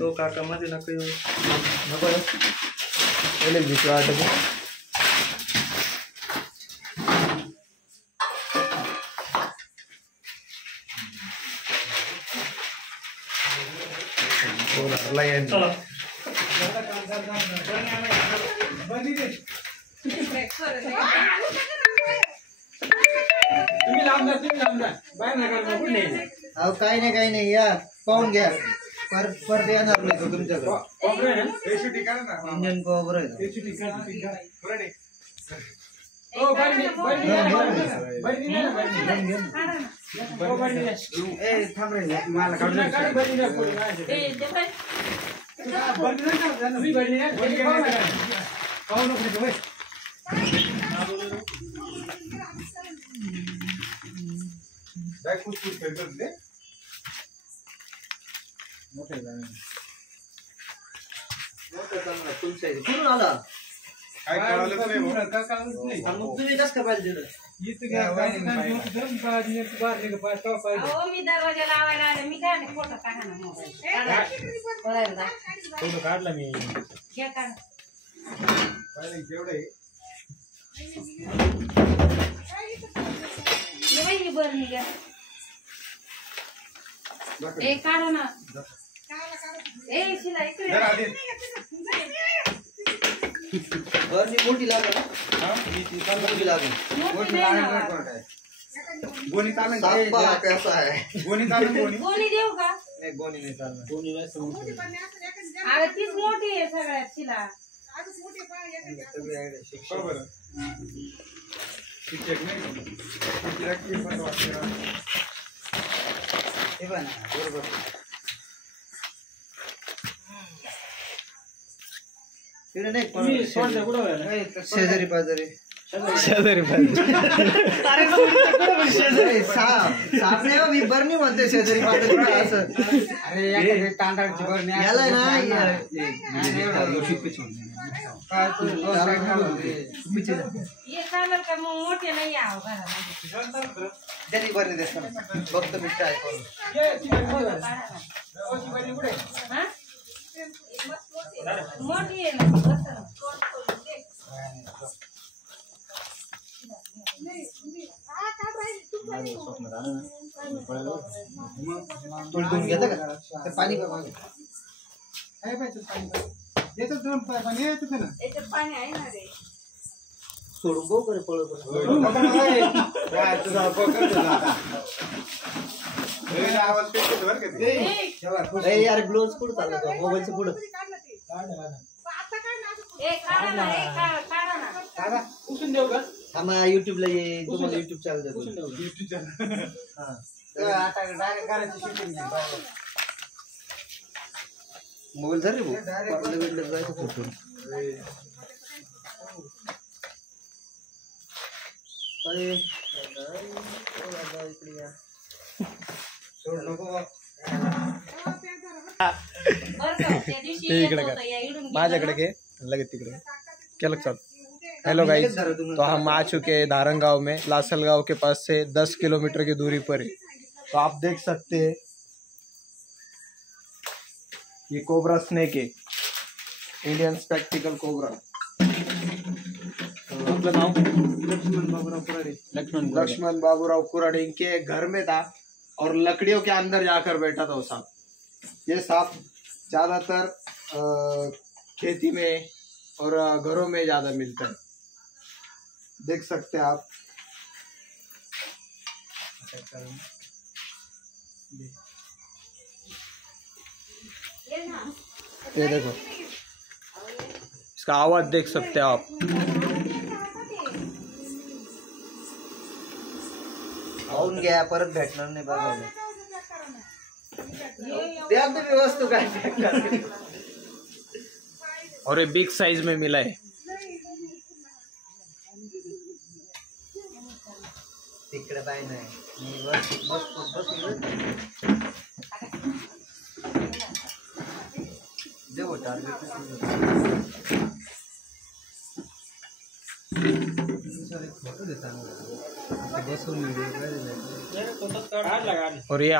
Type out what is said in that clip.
तो काका मध्ये नको येऊ नको पहिले भीती वाटत तुम्ही लांब बाहेर नका अहो काही नाही या पाहून घ्या पर येणार नाही तो तुमच्याकडे इंजन कोबर आहे थांब रे मला फुल साईज कुठून आला काय कळालंच नाही मग तुम्ही कसं काय पाहिजे मी दरवाजा लावायला आले मी काय फोटो काढा ना मोबाईल फोटो काढला मी घ्या काढ केवढे बरं घ्या ए काढा ना ए शिला इकडे मोठी लागेल मोठी लागेल गोणी चालेल कैसा है गोणी चालेल गोणी देऊ का नाही गोणी नाही चालणार कोणीला अरे तीच मोठी आहे सगळ्यात शिला बरोबर शिक्षक नाही हे बघ ना बरोबर तिकडे नाही शेजारी पाजारी साप नाही मी बरणी म्हणते शेजारी पाजारी असं तांदळाची बरणी याला नाही मोठे नाही घराला त्यांनी बरणी देत फक्त मी ट्राय करू मोठी आहे ना घेता का पाणी पाणी आहे ना रे सोडून गो करे पळ यार ग्लोव्स कुठं चालला मोबाईलचं पुढं आम्हाला युट्यूबला ये तुम्हाला युट्यूब चॅनल देतो मोबाईल धर रे भाऊ जायचं फोटो इकडे या सोड नको माझ्याकडे घे लगेच तिकडे केलं चाल। हेलो गाइस, तो हम आ चुके हैं धारंग गांव में, लासल गांव के पास से 10 किलोमीटर की दूरी पर है। तो आप देख सकते हैं ये कोबरा स्नेक है, इंडियन स्पेक्टिकल कोबरा। आपका नाम लक्ष्मण बाबूराव कुराडे। इनके घर में था और लकड़ियों के अंदर जाकर बैठा था वो सांप। ये सांप ज्यादातर खेती में और घरों में ज्यादा मिलता है, देख सकते हैं आप। ये देखो, इसका आवाज देख सकते हैं आप। पाहून घ्या, परत भेटणार नाही बघायला। द्या तुम्ही वस्तू काय और ये बिग साइज में मिला है। तिकडे बाय नाही मी बस देऊ टार्गेट फोटो देता बसून व्हिडिओ काय काढला और ये